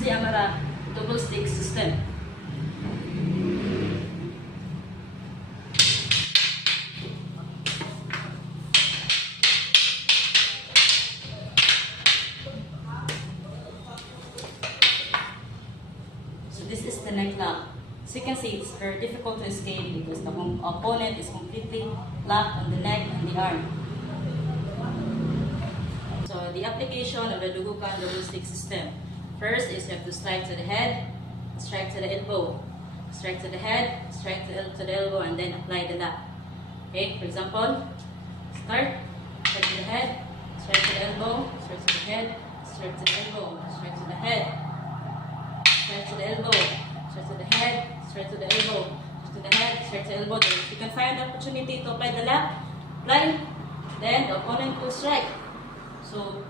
is the Amara double stick system. So this is the neck lock. As you can see, it's very difficult to escape because the opponent is completely locked on the neck and the arm. So the application of the Dugukan double stick system. First is you have to strike to the head, strike to the elbow, strike to the head, strike to the elbow, and then apply the lock. Okay, for example, start, strike to the head, strike to the elbow, strike to the head, strike to the elbow, strike to the head, strike to the elbow, strike to the head, strike to the elbow, strike to the head, strike to the elbow. Then if you can find the opportunity to apply the lock, apply, then the opponent will strike. So